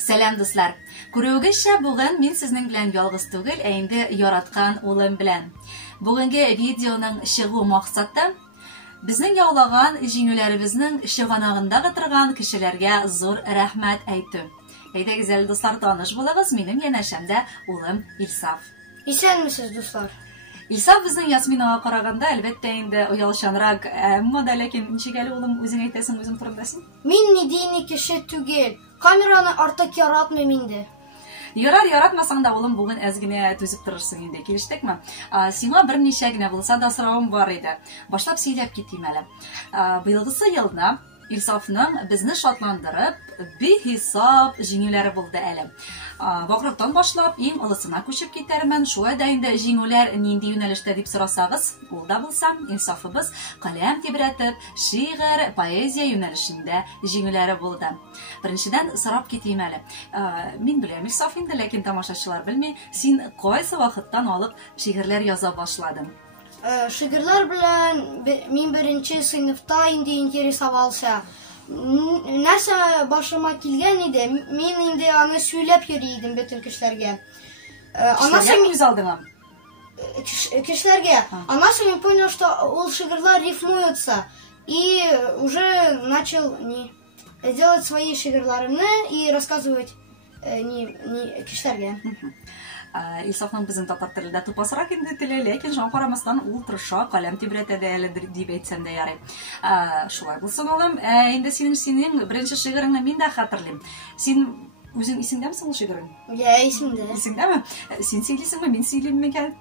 Сәлам дуслар. Күрүегезчә, бүген мин сезнең белән ялгыз түгел, инде яраткан улым белән. Бүгенге видеоның чыгу максаты безнең яулаган җиңүләребезнең чыганагында торган кешеләргә зур рәхмәт әйтү. Әйдәгез әле дуслар, таныш булыгыз, минем янәшәмдә улым Илсаф. Исәнмесез, дуслар? Илсаф безнең Ясминага караганда әлбәттә инде оялчанрак, әмма да ләкин ничек әле улым үзең әйтәсең үзең турындасың? Мин недийный кеше түгел. Камераны артык яратмыйм инде. Яратмасаң да улым бүген әз генә түзеп торырсың инде. Килештекме? Сиңа берничә генә булса да соравым бар иде. Башлап сөйләп китим әле. Быелгысы елда Илсафның безне шатландырып, бихисап җиңүләре булды әле. Вакыттан башлап иң олысына күчеп китәрмен. Шулай да инде җиңүләр нинди юнәлештә дип сорасагыз, ул да булса, Илсафыбыз каләм тибрәтеп, шигырь, поэзия юнәлешендә җиңүләре булды. Беренчедән сорап китим әле. Мин беләм, Илсаф инде, ләкин тамашачылар белми, син кайсы вакыттан алып шигырьләр яза башладың? Шигырьләр белән мин беренче сыйныфта инде интересовался. Нәрсә башыма килгән иде, мин инде аны сөйләп йөри идем бөтен кешеләргә. Аннан үз алдыңа? Кешеләргә. Аннан соң мин понял, что ул шигырьләр рифмуются. И уже начал делать свои шигырьләрне и рассказывать кешеләргә. Илсафның безнең татар телендә тупасрак инде теле, ләкин шуңа карамастан ул тырыша, каләм тибрәтә дә әле дип әйтсәм дә ярый. Шулай булсын улым. Инде синең беренче шигыреңне мин дә хәтерлим. Син үзең исеңдәме ул шигырың? Я, исемдә. Исеңдәме? Син сөйлисеңме, мин сөйлимме икән?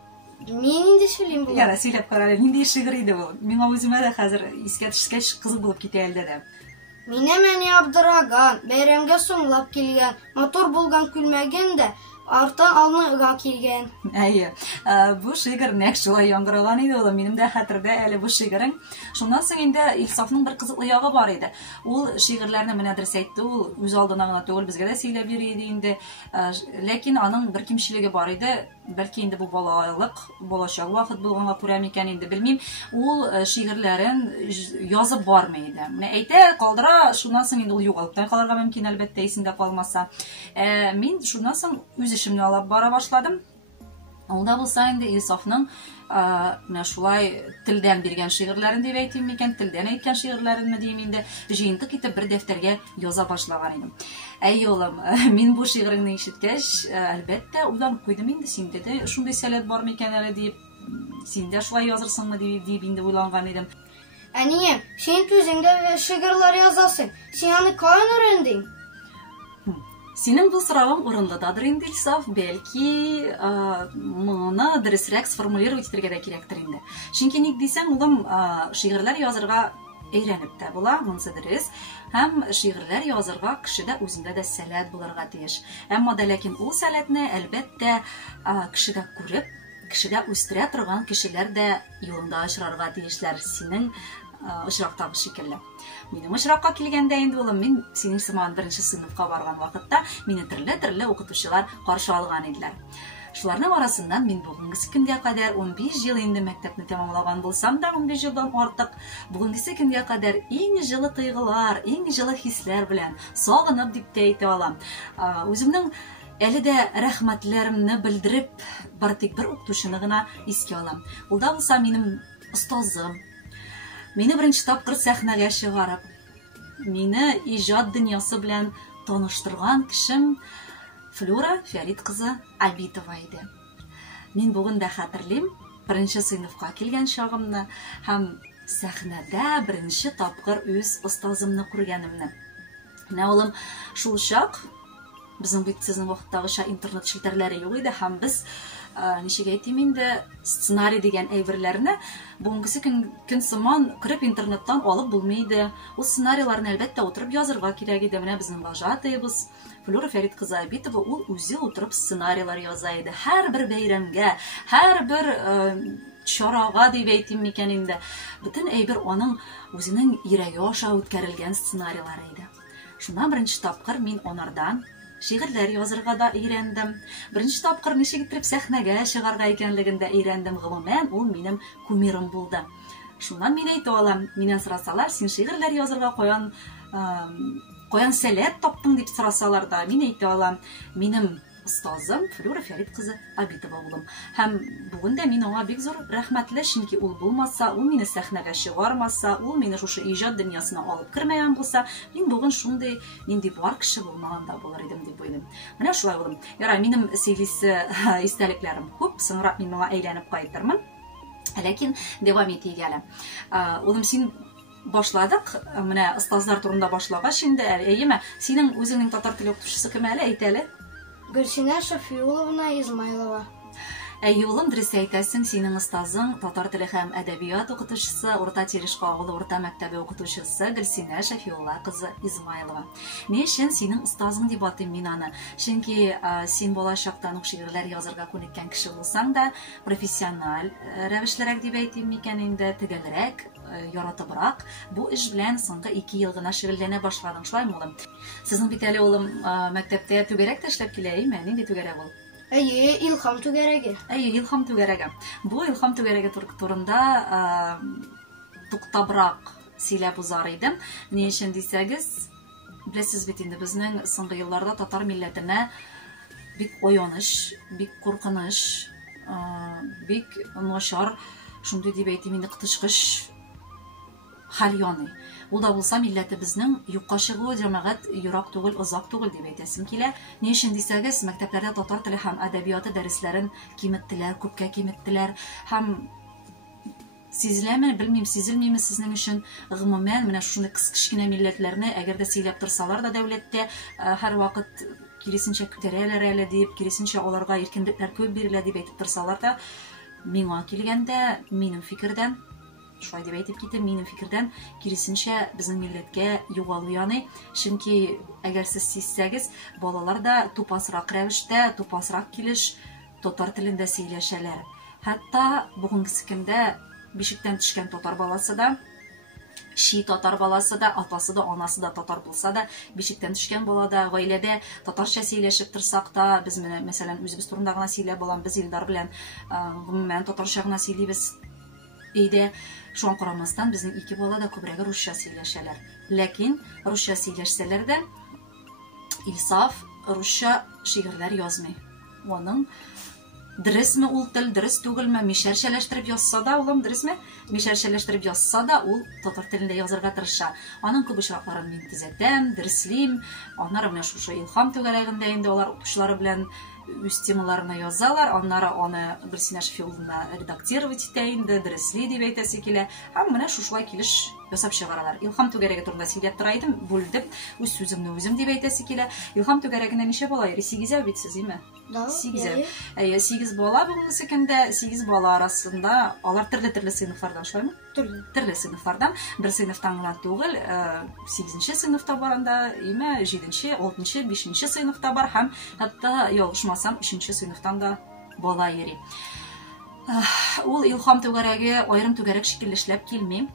Мин инде сөйлим бу. Яра, сөйләп кара, нинди шигырь иде ул? Миңа үземә дә хәзер искә төшкәч кызык булып китә әлдә дә. Мине мәне абдыраган, бәйрәмгә соңлап килгән, мотор булган күлмәген дә артан алныга килгән. Әйе. Бу шигырь нәкъ шулай яңгыраган иде ул. Минем дә хәтердә әле бу шигырың. Шуннан соң инде Илсафның бер кызыклы ягы бар иде. Ул шигырьләрне менә дөрес әйтте, ул үз алдына гына түгел, безгә дә сөйләп йөри иде инде. Ләкин аның бер кимчелеге бар иде. Бәлки инде бу балачак вакыт булганга күрә микән инде белмим. Ул шигырьләрен язып бармый иде. Менә әйтә, калдыра, шуннан соң инде ул югалып та калырга мөмкин, әлбәттә, исендә калмаса. Мин шуннан соң үз эшемне алып бара башладым. Анда булса инде Илсафның менә шулай телдән биргән шигырьләрен дип әйтим микән, телдән әйткән шигырьләренме дим инде, җыентык итеп бер дәфтәргә яза башлаган идем. Әй улым, мин бу шигыреңне ишеткәч, әлбәттә, уйланып куйдым инде, синдә дә шундый сәләт бар микән әле дип, син дә шулай язырсыңмы дип инде уйланган идем. Әнием, син үзеңдә шигырьләр язасың. Син аны каян өйрәндең? Синең бу соравың урынлыдадыр инде, Илсаф, бәлки моны дөресрәк сформулировать итәргә дә кирәктер инде. Чөнки ник дисәң, улым, шигырьләр язарга өйрәнеп тә була, монысы дөрес. Һәм шигырьләр язарга кешедә үзендә дә сәләт булырга тиеш. Әмма да ләкин ул сәләтне әлбәттә кешедә күреп, кешедә үстерә торган кешеләр дә юлында очрарга тиешләр, синең очрактагы шикелле. Минем очракка килгәндә инде улым, мин синең сыман беренче сыйныфка барган вакытта мине төрле укытучылар каршы алган иделәр. Шуларның арасыннан мин бүгенгесе көнгә кадәр 15 ел инде мәктәпне тәмамлаган булсам да, 15 елдан артык, бүгенгесе көнгә кадәр иң җылы тойгылар, иң җылы хисләр белән сагынып дип тә әйтә алам. Үземнең әле дә рәхмәтләремне белдереп, бар тик бер укытучыны гына искә алам. Ул да булса минем остазым. Мине беренче тапкыр сәхнәгә чыгарып, мине иҗат дөньясы белән таныштырган кешем Флюра Фәрит кызы Абитова иде. Мин бүген дә хәтерлим, беренче сыйныфка килгән чагымны һәм сәхнәдә беренче тапкыр үз остазымны күргәнемне. Менә улым, шул чак безнең бит сезнең вакыттагыча интернет челтәрләре юк иде һәм без ничек әйтим инде, сценарий дигән әйберләрне бүгенгесе көн сыман кирип интернеттан алып булмый иде. Ул сценарийларны әлбәттә утырып язырга кирәк иде. Менә безнең вожатыйбыз Флюра Фәрит кызы Абитова, ул үзе утырып сценарийлар яза иде. Һәр бер бәйрәмгә, һәр бер чарага дип әйтим микән инде. Бөтен әйбер аның үзенең йөрәге аша үткәрелгән сценарийлары иде. Шуннан беренче тапкыр мин анардан шигырьләр язарга да өйрәндем. Беренче тапкыр ничек итеп сәхнәгә чыгарга икәнлеген дә өйрәндем. Гомумән, ул минем кумирым булды. Шуннан мин әйтә алам, миннән сорасалар, син шигырьләр язарга каян Каян сәләт таптың дип сорасалар да, мин әйтә алам, минем остазым Флюра Фәрит кызы Абитова булым. Һәм бүген дә мин аңа бик зур рәхмәтле, чөнки ул булмаса, ул мине сәхнәгә чыгармаса, ул мине шушы иҗат дөньясына алып кермәгән булса, мин бүген шундый нинди бар кеше булмаган да булыр идем дип уйлыйм. Менә шулай булдым. Ярай, минем сөйлисе истәлекләрем күп, соңрак мин моңа әйләнеп кайтырмын. Ләкин дәвам итик әле. Улым, син башладык, менә остазлар турында башлагач инде, әйеме, синең үзеңнең татар теле укытучысы кем әле, әйт әле? Гөлсинә Шафиулловна Измайлова. Әйе, улым, дөрес әйтәсең, синең остазың татар теле һәм әдәбият укытучысы, Урта Терешка авылы урта мәктәбе укытучысы Гөлсинә Шафиулла кызы Измайлова. Ни өчен синең остазың дип атыйм мин аны? Чөнки син балачактан ук шигырьләр язарга күнеккән кеше булсаң да, профессиональ рәвешлерәк дип әйтим микән инде, төгәлрәк, яратыбрак бу эш белән соңгы 2 ел гына шөгыльләнә башладың, шулаймы, улым? Сезнең бит әле, улым, мәктәптә түгәрәк тә эшләп килә, әйме? Нинди түгәрәк ул? Әйе, Илһам түгәрәге. Әйе, Илһам түгәрәге. Бу Илһам түгәрәге турында туктабрак сөйләп узар идем. Ни өчен дисәгез, беләсез бит инде, безнең соңгы елларда татар милләтенә бик аяныч, бик куркыныч, бик начар, шундый дип әйтим инде, кытышкыч хәл яный. Ул да булса милләтебезнең юкка чыгуы җәмәгать ерак түгел, озак түгел дип әйтәсем килә. Ни өчен дисәгез, мәктәпләрдә татар теле һәм әдәбияты дәресләрен киметтеләр, күпкә киметтеләр. Һәм сизеләме, белмим, сизелмиме сезнең өчен гомумән менә шундый кечкенә милләтләрне әгәр дә сөйләп торсалар да дәүләттә һәр вакыт киресенчә күтәрәләр әле дип, киресенчә аларга иркенлекләр күп бирелә дип әйтеп торсалар да, миңа килгәндә, минем фикердән, шулай дип әйтеп китем, минем фикердән, киресенчә безнең милләткә югалу яный. Чөнки әгәр сез сизсәгез, балалар да тупасрак рәвештә, тупасрак килеш татар телендә сөйләшәләр. Хәтта бүгенге көндә бишектән төшкән татар баласы да, ши татар баласы да, атасы да, анасы да татар булса да, бишектән төшкән балада, гаиләдә татарча сөйләшеп торсак та, без менә мәсәлән үзебез турында гына сөйләп алам, без Илдар белән гомумән татарча гына сөйлибез. Өйдә шуңа карамастан безнең 2 бала да күбрәк русча сөйләшәләр. Ләкин русча сөйләшсәләр дә Илсаф русча шигырьләр язмый. Аның дөресме ул тел, дөрес түгелме, мишәрчәләштереп язса да, улым, дөресме? Мишәрчәләштереп язса да, ул татар телендә язарга тырыша. Аның күп очракларын мин төзәтәм, дөреслим. Аннары менә шушы Илһам түгәрәгендә инде алар укучылары белән үз темаларына язалар, аннары аны Гөлсинә Шафиулловна редактировать итә инде, дөресли дип әйтәсе килә. Һәм менә шушылай килеш ясап чыгаралар. Илһам түгәрәге турында сөйләп тора идем, бүлдем, үз сүземне үзем дип әйтәсе килә. Илһам түгәрәгенә ничә бала йөри? 8 бит сез, име? 8. Әйе, 8 бала бүгенге көндә, 8 бала арасында алар төрле сыйныфлардан, шулаймы? Төрле сыйныфлардан, бер сыйныфтан гына түгел, 8нче сыйныфта барында, име, 7нче, 6нче, 5нче сыйныфта бар һәм хәтта ялгышмасам 3нче сыйныфтан да бала йөри. Ул Илһам түгәрәге аерым түгәрәк шикелле эшләп килми.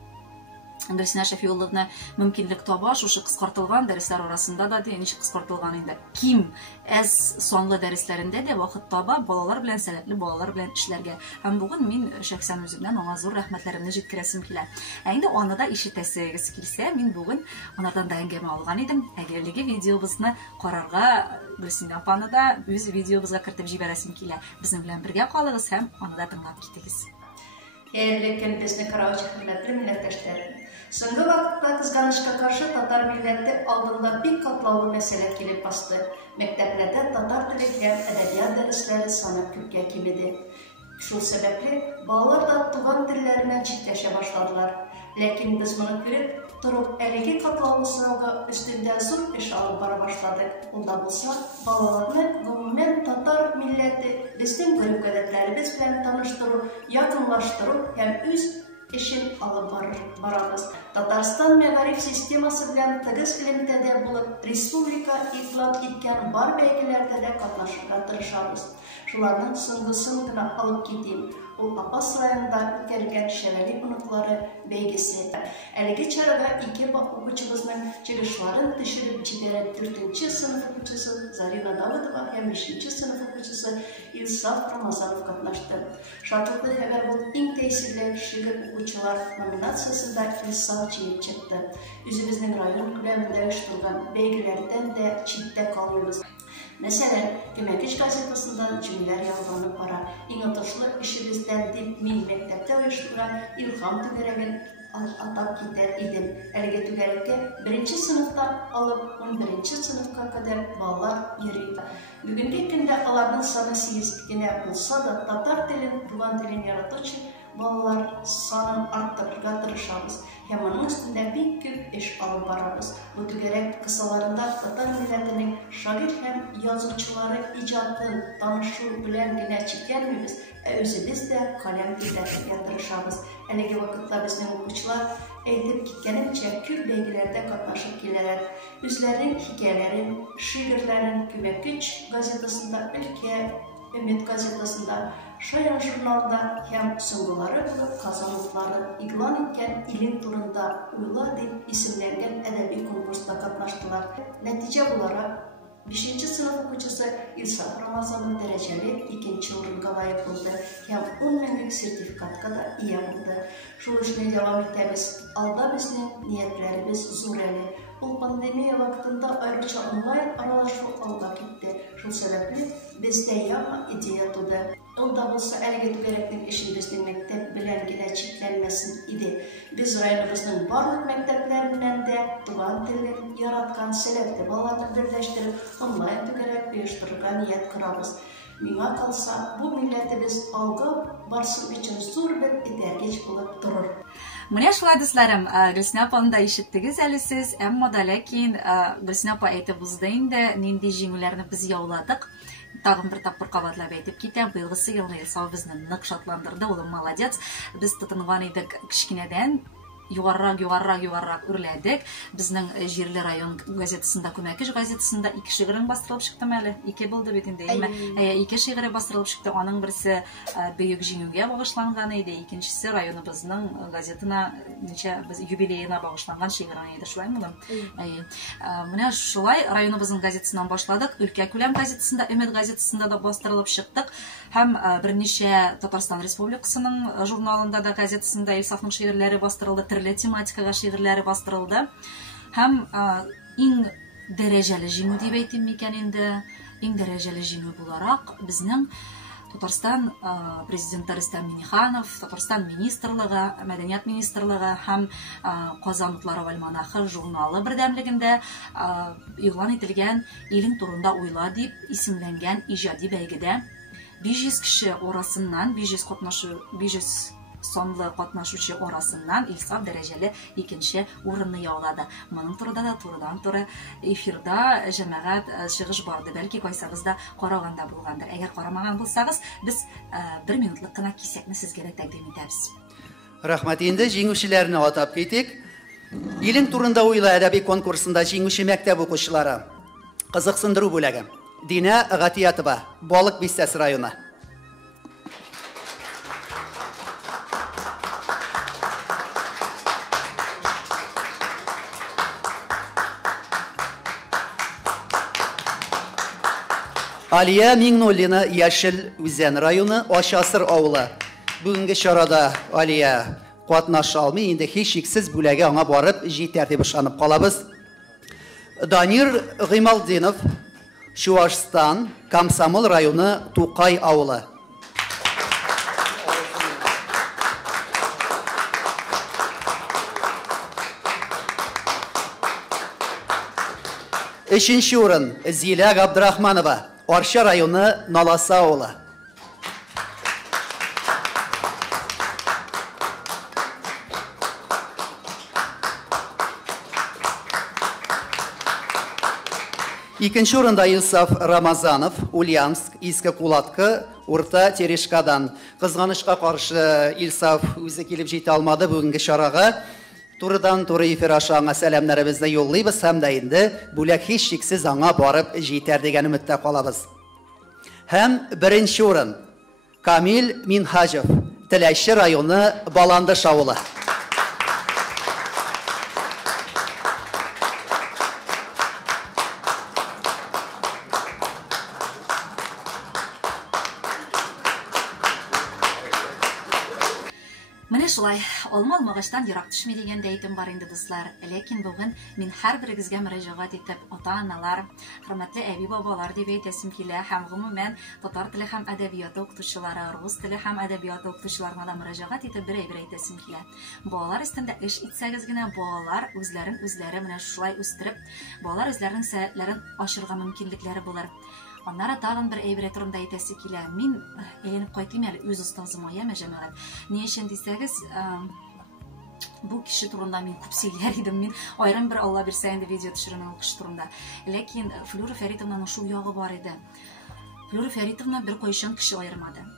Гөлсинә Шафиулловна мөмкинлек таба, шушы кыскартылган дәресләр арасында да, ничек кыскартылган инде, ким әз санлы дәресләрендә дә вакыт таба балалар белән, сәләтле балалар белән эшләргә. Һәм бүген мин шәхсән үземнән аңа зур рәхмәтләремне җиткерәсем килә. Инде аны да ишетәсегез килсә, мин бүген анардан да әңгәмә алган идем. Әгәрлеге видеобызны карарга Гөлсинә апаны да үз видеобызга кертеп җибәрәсем килә. Безнең белән бергә калыгыз һәм аны да тыңлап китегез. Хәерле безне караучы хөрмәтле милләттәшләр. Соңгы вакытта кызганычка каршы татар милләте алдында бик катлаулы мәсьәлә килеп басты. Мәктәпләрдә татар теле һәм әдәбият дәресләре саны күпкә кимеде. Шул сәбәпле балалар да туган телләреннән читләшә башладылар. Ләкин без моны күреп торып, әлеге катлаулы сынауга өстендә зур эш алып бара башладык. Ул да булса, балаларны гомумән татар милләте безнең görüp-гадәтләребез белән таныштыру, якынлаштыру һәм үз эшен алып барабыз. Татарстан мәгариф системасы белән тыгыз элемтәдә булып, республика итлап иткән бар бәйгеләрдә дә катнашырга тырышабыз. Шуларның соңгысын гына алып китим. Ул Апас районында үткәрелгән Шәвәли уныклары бәйгесе. Әлеге чарада 2 укучыбызның чыгышларын төшереп җибәргән 4нче сыйныф укучысы Зарина Давыдова һәм 5нче сыйныф укучысы Илсаф Рамазанов катнашты. Şartlıklı haber bu en tesirli şiir okuçular nominasyasında ilsal çiğip çıktı. Üzümüzün rayon küleminde uyuşturgan belgelerden de çitte kalıyoruz. Mesela Gömekiş gazetesinden cümleler yazılanıp para. En atışlı işimizden dip min mektepte uyuşturan İlham Tügerek'in atap gider idim. Elge Tügerek'e 1. sınıftan alıp 11. sınıfka kadar ballar yürüydü. Bugünkü günde alarının sanı 8 güne olsa da Tatar dilin, Tuvan dilin yaratı için ballar sanın arttırırga tırışamız. Hem onun üstünde bir küp iş alıp bararız. Bu Tügerek kısalarında Tatar milletinin şagir hem yazıcıları icatın tanışı bilen güne çekermiyiz. Özümüz de kalem giderlerge tırışamız. Elegi vakıtlar bizden okuçular eğitip gitkenimce kür belgilerde katlaşıp gelirler. Üzlerin hikayelerin, şiirlerin Gömekiş gazetesinde, Ülke Ümit gazetesinde, Şayan jurnalda hem sunguları bulup kazanıkları iglan etken ilin turunda Uyla deyip isimlengen edebi konkursta katlaştılar. Netice olarak 5. sınıf okucusu İlsaf Ramazan'ın dereceli 2. orunga layık oldu. Hem 10 minlik sertifikatka da iyi oldu. Şu işine devam etmemiz. Alda bizning niyetlerimiz zureli. Bu pandemiya vaktında ayrıca online aralaşu alga gitti. Şu sebeple bizde yana ideya tudu. Ilda bolsa elge Tügerek'in işin bizning mektep bilen gide çeklenmesin idi. Biz rayonumuzun barlık mekteplerinden de Tuvan tilin yaratkan selekti balarını birleştirip online Tügerek uyuştururga niyet kırabız. Mine kalsa bu milletimiz alga barsın için zor bir itergeç bulup durur. Mine şulay dostlarım, Gülsün apa'nı da işittiniz әлі siz. Әмма да ләкин Gülsün апа әйтеп узды инде, нинди җиңүләрне без яуладык. Тагын бер тапкыр кабатлап әйтеп китәм, быелгысы елны Илсав безне нык шатландырды, ул молодец. Без тотынган идек кичкенәдән югаррак үрләдек. Безнең җирле район газетасында, Күмәкиш газетасында 2 шигырен бастырылып чыкты әле. 2 булды бит инде. 2 шигыре бастырылып чыкты. Аның берсе бөек җиңүгә багышланган иде, икенчесе районыбызның газетына без юбилеена багышланган шигырен иде. Шулаймы? Менә шулай районыбызның газетасынан башладык. Өлкә күләм газетасында, Өмет газетасында да бастырылып чыктык. Һәм берничә Татарстан Республикасының журналында да газетасында Илсафның шигырьләре бастырылды. Төрле тематикага шигырьләре бастырылды. Һәм иң дәрәҗәле җиңү дип әйтим микән инде, иң дәрәҗәле җиңү буларак безнең Татарстан президенты Рөстәм Миңнеханов, Татарстан министрлыгы, Мәдәният министрлыгы һәм Казан утлары альманахы журналы бердәмлегендә игълан ителгән Илең турында уйла дип исемләнгән иҗади бәйгедә 500 кеше арасыннан 500 sonlı katnaşucu orasından İlsaf dərəcəli ikinci урынны яулады. Моның турында да турыдан-туры эфирда җәмәгать чыгыш барды. Бәлки кайсыгызда караганда булгандыр. Әгәр карамаган булсагыз, без 1 минутлык кына кисәкне сезгә дә тәкъдим итәбез. Рәхмәт, инде җиңүчеләрне атап китик. Илең турында уйла әдәби конкурсында җиңүче мәктәп укучылары. Кызыксындыру бүләге. Динә Гатиятова, Балык Бистәсе районы. Алия Миңнуллина, Яшел Үзән районы, Ашасыр авылы. Бүгенге чарада Алия катнаша алмый, инде һичшиксез бүләге аңа барып җитәр дип ышанып калабыз. Данир Гыймалдинов, Чувашстан, Комсомол районы, Тукай авылы. Өченче урын Зилә Габдрахманова, Арча районы, Наласа авылы. Икенче урында Илсаф Рамазанов, Ульяновск, Иске Кулатка, Урта Терешкадан. Кызганычка каршы Илсаф үзе килеп җитә алмады бүгенге чарага. Турыдан-туры эфир аша аңа сәламнарыбызны юллыйбыз һәм дә инде бүләк һичшиксез аңа барып җитәр дигән өметтә калабыз. Һәм беренче урын Камил Минхаҗев, Теләче районы, Баландыш авылы. Менә шулай, алмагачтан ерак төшми дигән дә әйтем бар инде дуслар. Ләкин бүген мин һәрберегезгә мөрәҗәгать итеп, ата-аналар, хөрмәтле әби-бабалар дип әйтәсем килә һәм гомумән татар теле һәм әдәбияты укытучылары, рус теле һәм әдәбияты укытучыларына да мөрәҗәгать итеп бер әйтәсем килә. Балалар өстендә эш итсәгез генә, балалар үзләре менә шулай үстереп, балалар үзләренең сәләтләрен ашырга мөмкинлекләре булыр. Аннары тагын бер әйбер турында әйтәсе килә. Мин әйләнеп кайтыйм әле үз остазыма, яме җәмәгать. Ни өчен дисәгез, бу кеше турында мин күп сөйләр идем. Мин аерым бер Алла бирсә инде видео төшерәм ул кеше турында. Ләкин Флюра Фәритовнаның шул ягы бар иде. Флюра Фәритовна бер кайчан кеше аермады.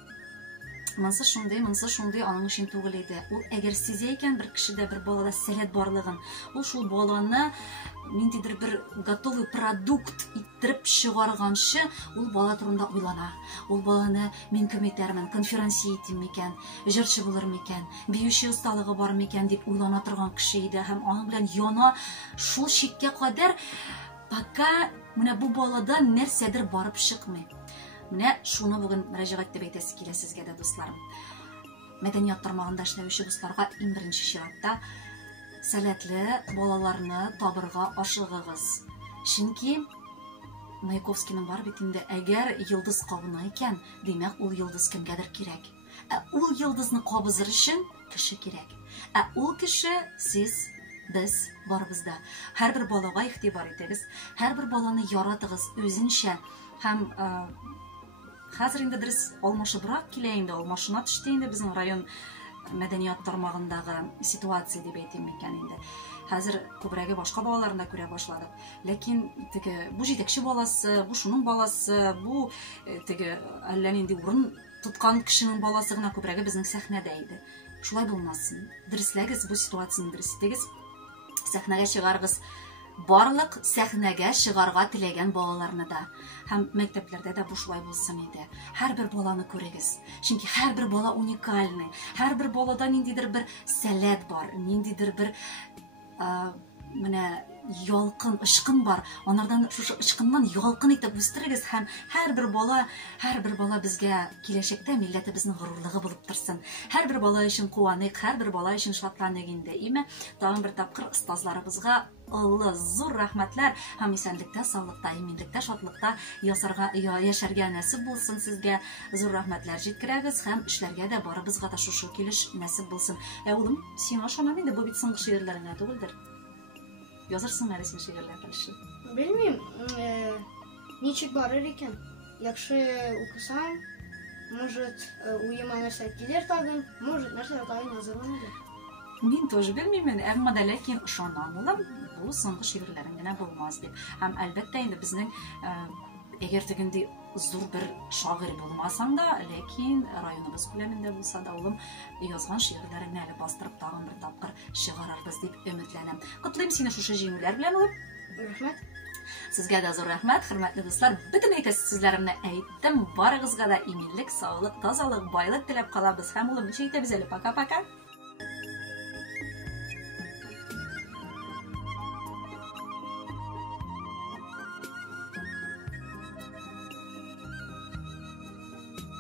Монсы шундый, аның өчен түгел иде. Ул әгәр сизә икән бер кешедә, бер балада сәләт барлыгын, ул шул баланы ниндидер бер готовый продукт иттереп чыгарганчы, ул бала турында уйлана. Ул баланы мин кем итәрмен, конференция итим микән, җырчы булыр микән, биюче осталыгы бар микән дип уйлана торган кеше иде һәм аның белән яна шул чиккә кадәр, пока менә бу балада нәрсәдер барып чыкмый. Менә шуны бүген мөрәҗәгать итеп әйтәсе килә сезгә дә дусларым. Мәдәният тармагында эшләүче дусларга иң беренче чиратта сәләтле балаларны табырга ашыгыгыз. Чөнки Маяковскийның бар бит инде, әгәр йолдыз кабына икән, димәк ул йолдыз кемгәдер кирәк. Ул йолдызны кабызыр өчен кеше кирәк. Ул кеше сез, без барыбызда. Һәрбер балага игътибар итегез, һәрбер баланы яратыгыз үзенчә һәм хәзер инде дөрес алмашыбрак килә инде, алмашына төште инде безнең район мәдәният тармагындагы ситуация дип әйтим микән инде. Хәзер күбрәге башка балаларны күрә башладык. Ләкин теге бу җитәкче баласы, бу шуның баласы, бу теге әллә нинди урын тоткан кешенең баласы гына күбрәге безнең сәхнәдә иде. Шулай булмасын. Дөресләгез бу ситуацияны, дөрестегез. Сәхнәгә чыгарыгыз. Барлык сәхнәгә чыгарга теләгән балаларны да һәм мәктәпләрдә дә бу шулай булсын иде. Һәрбер баланы күрегез. Чөнки һәрбер бала уникальный. Һәрбер балада ниндидер бер сәләт бар, ниндидер бер менә ялкын, ышкын бар. Анардан шушы ышкыннан ялкын итеп үстерегез һәм һәрбер бала безгә киләчәктә милләтебезнең горурлыгы булып торсын. Һәрбер бала өчен куанык, һәрбер бала өчен шатланык инде. Име, тагын бер тапкыр остазларыбызга Аллы зур рәхмәтләр һәм исәнлектә, саулыкта, иминлектә, шатлыкта яшәргә насип булсын сезгә. Зур рәхмәтләр җиткерәгез һәм эшләргә дә барыбызга да шушы килеш насип булсын. Улым, сиңа ышанам инде, бу бит соңгы шигырьләреңә түгелдер. Язырсың әле син шигырьләр калышы. Белмим, ничек барыр икән. Яхшы укысам, может, уема нәрсә килер тагын, может, нәрсә тагын язармын иде. Мин тоже белмим, әмма да ләкин ышанам улым, бу соңгы шигырьләрең генә булмас дип. Һәм әлбәттә инде безнең әгәр тегенди зур бер шагыйрь булмасаң да, ләкин районыбыз күләмендә булса да улым язган шигырьләреңне әле бастырып тагын бер тапкыр чыгарырбыз дип өметләнәм. Котлыйм сине шушы җиңүләр белән улым. Рәхмәт. Сезгә дә зур рәхмәт, хөрмәтле дуслар. Бөтен әйтәсе сүзләремне әйттем. Барыгызга да иминлек, саулык, тазалык, байлык теләп калабыз. Һәм улым, ничә әйтәбез әле? Пока-пока.